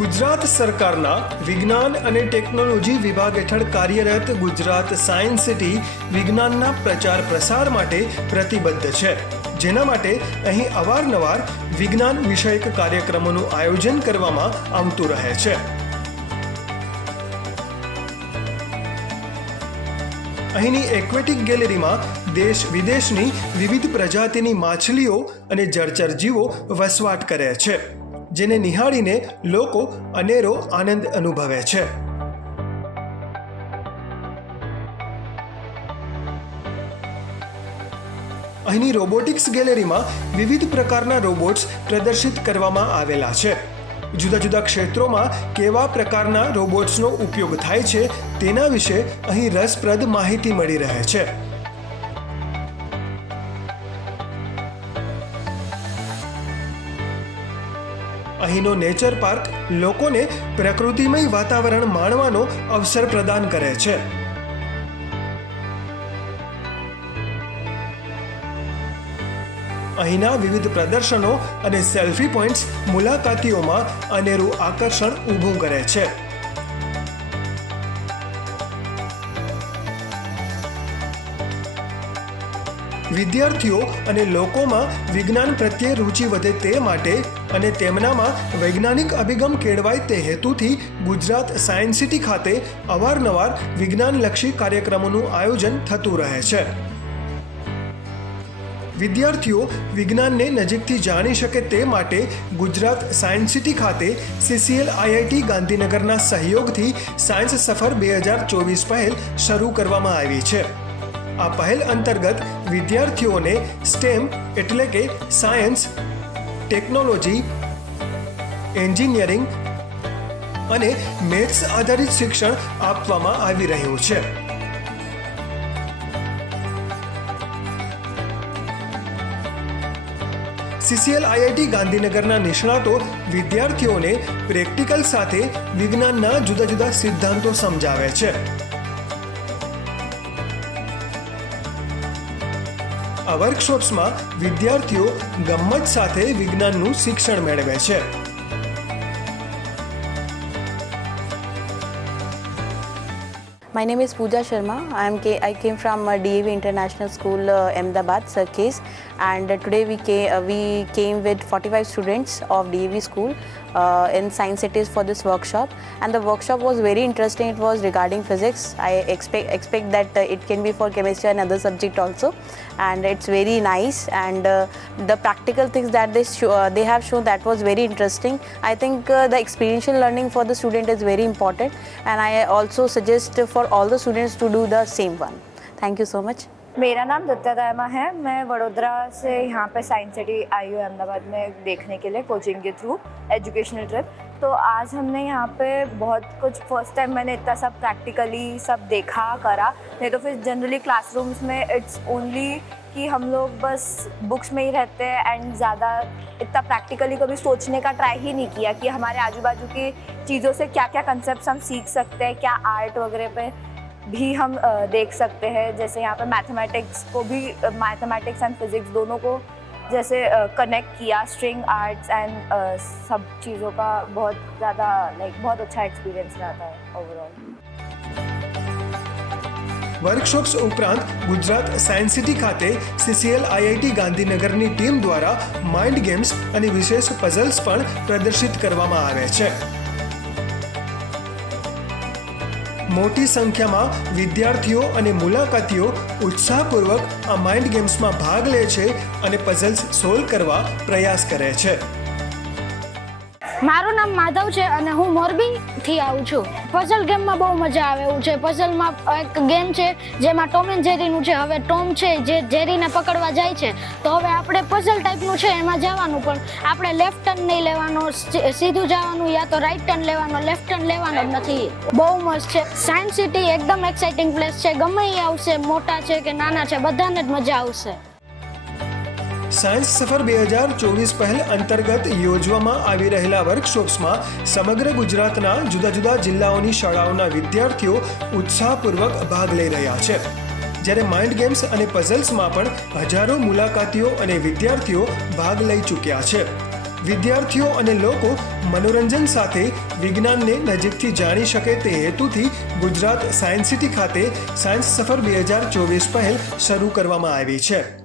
ગુજરાત સરકારના વિજ્ઞાન અને ટેકનોલોજી વિભાગ હેઠળ કાર્યરત ગુજરાત સાયન્સ સિટી વિજ્ઞાનના પ્રચાર પ્રસાર માટે પ્રતિબદ્ધ છે, જેના માટે અહીં અવારનવાર વિજ્ઞાન વિષયક કાર્યક્રમોનું આયોજન કરવામાં આવતું રહે છે. અહીંની એક્વેટિક ગેલેરીમાં દેશ વિદેશની વિવિધ પ્રજાતિની માછલીઓ અને જળચર જીવો વસવાટ કરે છે, જેને નિહાળીને લોકો અનેરો આનંદ અનુભવે છે. અહીંની રોબોટિક્સ ગેલેરીમાં વિવિધ પ્રકારના રોબોટ્સ પ્રદર્શિત કરવામાં આવેલા છે. જુદા જુદા ક્ષેત્રોમાં કેવા પ્રકારના રોબોટ્સનો ઉપયોગ થાય છે તેના વિશે અહીં રસપ્રદ માહિતી મળી રહે છે. અહીંનો નેચર પાર્ક લોકોને પ્રકૃતિમય વાતાવરણ માણવાનો અવસર પ્રદાન કરે છે. અહીંના વિવિધ પ્રદર્શનો અને સેલ્ફી પોઈન્ટ્સ મુલાકાતીઓમાં અનેરું આકર્ષણ ઊભું કરે છે. વિદ્યાર્થીઓ અને લોકોમાં વિજ્ઞાન પ્રત્યે રુચિ વધે તે માટે અને તેમનામાં વૈજ્ઞાનિક અભિગમ કેળવાય તે હેતુથી ગુજરાત સાયન્સ સિટી ખાતે અવારનવાર વિજ્ઞાનલક્ષી કાર્યક્રમોનું આયોજન થતું રહે છે. વિદ્યાર્થીઓ વિજ્ઞાનને નજીકથી જાણી શકે તે માટે ગુજરાત સાયન્સ સિટી ખાતે CCL IIT ગાંધીનગરના સહયોગથી સાયન્સ સફર 2024 પહેલ શરૂ કરવામાં આવી છે. આ પહેલ અંતર્ગત વિદ્યાર્થીઓને STEM એટલે કે સાયન્સ, ટેકનોલોજી, એન્જિનિયરિંગ અને મેથ્સ આધારિત શિક્ષણ આપવામાં આવી રહ્યું છે. CCL IIT ગાંધીનગરના નિષ્ણાતો વિદ્યાર્થીઓને પ્રેક્ટિકલ સાથે વિજ્ઞાનના જુદા જુદા સિદ્ધાંતો સમજાવે છે. આ વર્કશોપ્સમાં વિદ્યાર્થીઓ ગમ્મત સાથે વિજ્ઞાનનું શિક્ષણ મેળવે છે. My name is Pooja Sharma. I came from DAV International School, Ahmedabad, Sarkis, and today we came with 45 students of DAV school in Science Cities for this workshop, and the workshop was very interesting. It was regarding physics. I expect that it can be for chemistry and other subject also, and it's very nice. And the practical things that they have shown, that was very interesting. I think the experiential learning for the student is very important, and I also suggest for all the students to do the same one. Thank you so much. मेरा नाम दत्ता दायमा है. मैं वडोदरा से यहाँ पे science city आई हूँ अहमदाबाद में देखने के लिए, कोचिंग के थ्रू, एजुकेशनल ट्रिप. तो आज हमने यहाँ पे बहुत कुछ, फर्स्ट टाइम मैंने इतना सब प्रैक्टिकली सब देखा करा. नहीं तो फिर जनरली क्लासरूम्स में इट्स ओनली कि हम लोग बस बुक्स में ही रहते हैं एंड ज़्यादा इतना प्रैक्टिकली कभी सोचने का ट्राई ही नहीं किया कि हमारे आजू बाजू की चीज़ों से क्या क्या कंसेप्ट हम सीख सकते हैं, क्या आर्ट वगैरह पे भी हम देख सकते हैं. जैसे यहाँ पे मैथमेटिक्स को भी, मैथमेटिक्स एंड फिजिक्स दोनों को जैसे कनेक्ट किया, स्ट्रिंग आर्ट्स एंड सब चीज़ों का बहुत ज़्यादा बहुत अच्छा एक्सपीरियंस रहता है ओवरऑल. વર્કશોપ્સ ઉપરાંત ગુજરાત સાયન્સ સિટી ખાતે CCL IIT ગાંધીનગરની ટીમ દ્વારા માઇન્ડ ગેમ્સ અને વિશેષ પઝલ્સ પણ પ્રદર્શિત કરવામાં આવે છે. મોટી સંખ્યામાં વિદ્યાર્થીઓ અને મુલાકાતીઓ ઉત્સાહપૂર્વક આ માઇન્ડ ગેમ્સમાં ભાગ લે છે અને પઝલ્સ સોલ્વ કરવા પ્રયાસ કરે છે. મારું નામ માધવ છે અને હું મોરબીથી આવું છું. પઝલ ગેમમાં બહુ મજા આવે એવું છે. પઝલમાં એક ગેમ છે જેમાં ટોમ એન્ડ જેરીનું છે. હવે ટોમ છે જે જેરીને પકડવા જાય છે, તો હવે આપણે પઝલ ટાઈપનું છે એમાં જવાનું, પણ આપણે લેફ્ટ ટર્ન નહીં લેવાનો, સીધું જવાનું, યા તો રાઈટ ટર્ન લેવાનો, લેફ્ટ ટર્ન લેવાનો જ નથી. બહુ મસ્ત છે. સાયન્સ સિટી એકદમ એક્સાઇટિંગ પ્લેસ છે. ગમે એ આવશે, મોટા છે કે નાના છે, બધાને જ મજા આવશે. સાયન્સ સફર 2024 પહેલ અંતર્ગત યોજવામાં આવી રહેલા વર્કશોપ્સમાં સમગ્ર ગુજરાતના જુદા જુદા જિલ્લાઓની શાળાઓના વિદ્યાર્થીઓ ઉત્સાહપૂર્વક ભાગ લઈ રહ્યા છે. જ્યારે માઇન્ડ ગેમ્સ અને પઝલ્સમાં પણ હજારો મુલાકાતીઓ અને વિદ્યાર્થીઓ ભાગ લઈ ચૂક્યા છે. વિદ્યાર્થીઓ અને લોકો મનોરંજન સાથે વિજ્ઞાનને નજીકથી જાણી શકે તે હેતુથી ગુજરાત સાયન્સ સિટી ખાતે સાયન્સ સફર 2024 પહેલ શરૂ કરવામાં આવી છે.